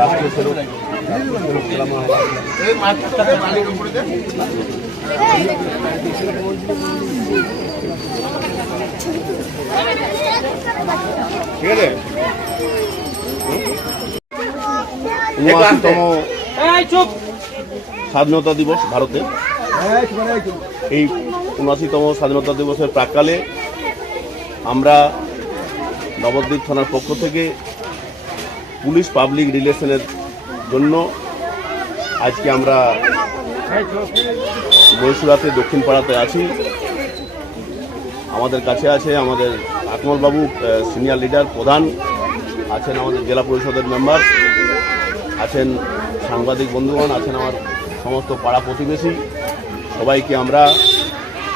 রাষ্ট্রীয় স্বরূপ খেলানো হয়। ঠিক আছে, ৭৯তম স্বাধীনতা দিবস ভারতে। এই ৭৯তম স্বাধীনতা দিবসের প্রাক্কালে আমরা নবদ্বীপ থানার পক্ষ থেকে পুলিশ পাবলিক রিলেশনের জন্য আজকে আমরা মহীশূরাতে দক্ষিণ পাড়াতে আছি। আমাদের কাছে আছে আমাদের আকমলবাবু, সিনিয়র লিডার প্রধান আছেন, আমাদের জেলা পরিষদের মেম্বার আছেন, সাংবাদিক বন্ধুগণ আছেন, আমার সমস্ত পাড়া প্রতিবেশী সবাইকে আমরা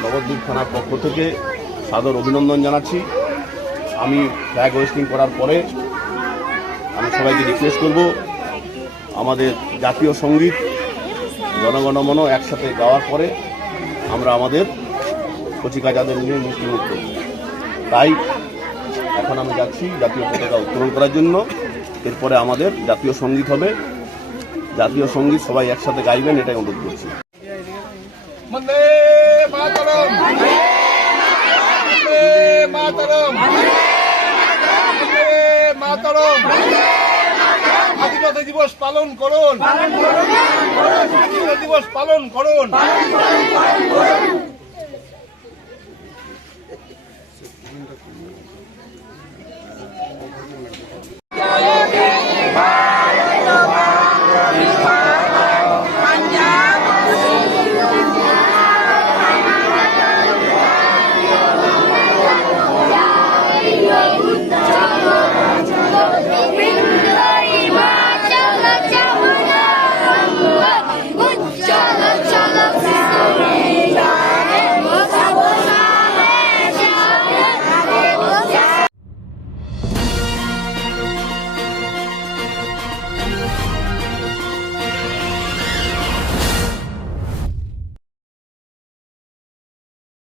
নবদ্বীপ থানার পক্ষ থেকে সাদর অভিনন্দন জানাচ্ছি। আমি ফ্ল্যাগ হোয়েস্টিং করার পরে আমি সবাইকে রিকোয়েস্ট করব আমাদের জাতীয় সঙ্গীত জনগণ মন একসাথে গাওয়ার পরে আমরা আমাদের কচিকাচাদের নিয়ে মিষ্টি মুখ করব। তাই এখন আমি যাচ্ছি জাতীয় পতাকা উত্তোলন করার জন্য। এরপরে আমাদের জাতীয় সঙ্গীত হবে, জাতীয় সঙ্গীত সবাই একসাথে গাইবেন, এটাই অনুরোধ করছি। বন্দে মাতরম, বন্দে মাতরম, বন্দে মাতরম। স্বাধীনতা দিবস পালন করুন, স্বাধীনতা দিবস পালন করুন।